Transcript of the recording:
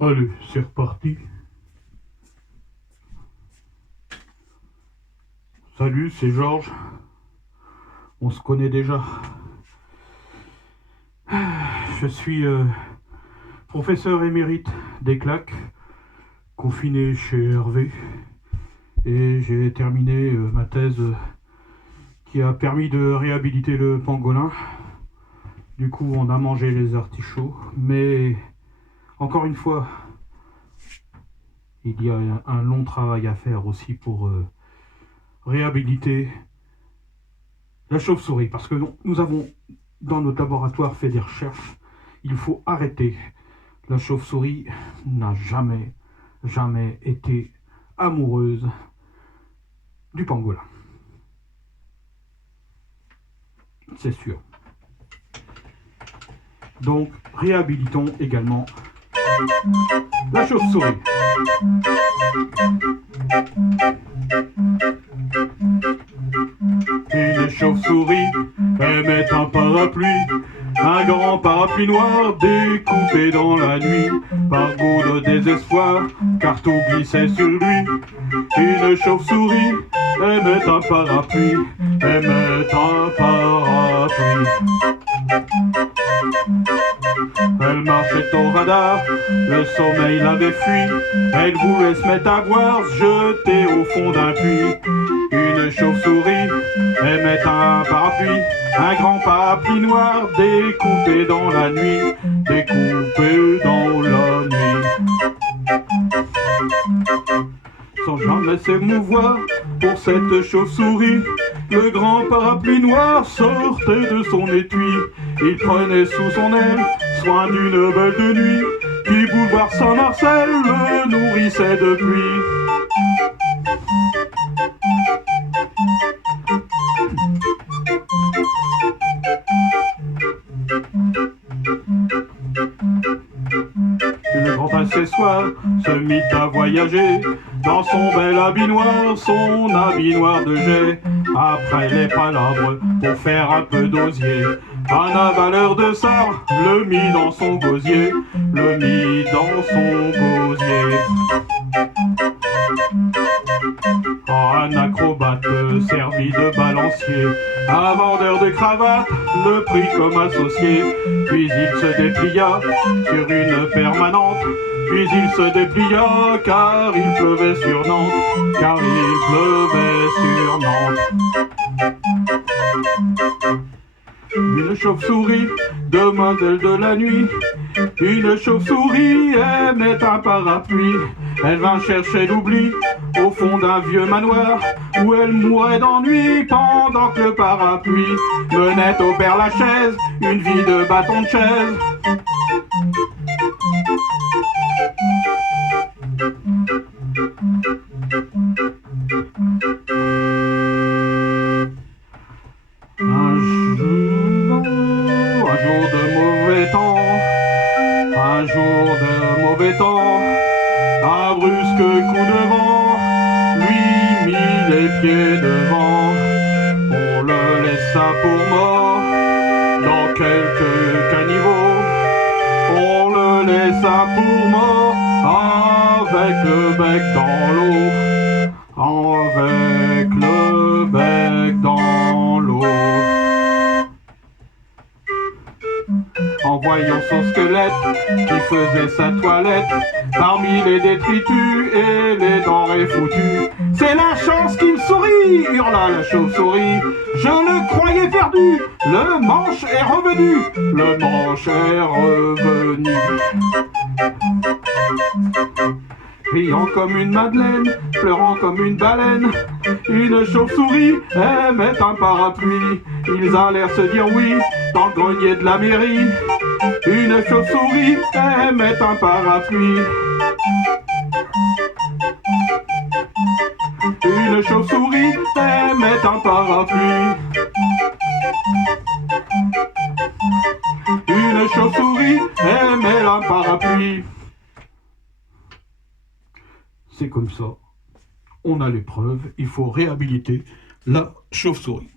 Allez, c'est reparti. Salut, c'est Georges. On se connaît déjà. Je suis professeur émérite des claques, confiné chez Hervé. Et j'ai terminé ma thèse qui a permis de réhabiliter le pangolin. Du coup, on a mangé les artichauts. Mais, encore une fois, il y a un long travail à faire aussi pour réhabiliter la chauve-souris. Parce que nous avons, dans notre laboratoire, fait des recherches. Il faut arrêter. La chauve-souris n'a jamais été amoureuse du pangolin. C'est sûr. Donc, réhabilitons également la chauve-souris. Une chauve-souris aimait un parapluie, un grand parapluie noir découpé dans la nuit. Par goût de désespoir, car tout glissait sur lui. Une chauve-souris aimait un parapluie, aimait un parapluie. Elle marchait au radar, le sommeil l'avait fui. Elle voulait se mettre à boire, se jeter au fond d'un puits. Une chauve-souris aimait un parapluie, un grand parapluie noir découpé dans la nuit, découpé dans la nuit. Sans jamais s'émouvoir pour cette chauve-souris, le grand parapluie noir sortait de son étui. Il prenait sous son aile soin d'une belle de nuit, qui boulevard Saint-Marcel le nourrissait de pluie. Le grand accessoire se mit à voyager dans son bel habit noir, son habit noir de jet. Après les palabres pour faire un peu d'osier, un avaleur de sable le mit dans son gosier, le mit dans son gosier. Un acrobate servi de balancier, un vendeur de cravates le prit comme associé. Puis il se déplia sur une permanente, puis il se déplia car il pleuvait sur Nantes, car il pleuvait sur Nantes. Une chauve-souris, demoiselle de la nuit, une chauve-souris aimait un parapluie. Elle vint chercher l'oubli au fond d'un vieux manoir, où elle mourait d'ennui pendant que le parapluie menait au Père-Lachaise une vie de bâton de chaise. Un jour de mauvais temps, un jour de mauvais temps, un brusque coup de vent lui mit les pieds devant. On le laissa pour mort dans quelques caniveaux. On le laissa pour mort avec le bec dans l'eau, avec le bec dans l'eau. En voyant son squelette qui faisait sa toilette parmi les détritus et les denrées foutues, c'est la chance qui me sourit, hurla la chauve-souris. Je le croyais perdu, le manche est revenu, le manche est revenu. Riant comme une madeleine, pleurant comme une baleine, une chauve-souris aimait un parapluie. Ils allèrent se dire oui dans le grenier de la mairie. Une chauve-souris aimait un parapluie. Une chauve-souris aimait un parapluie. Une chauve-souris aimait un parapluie. C'est comme ça. On a les preuves. Il faut réhabiliter la chauve-souris.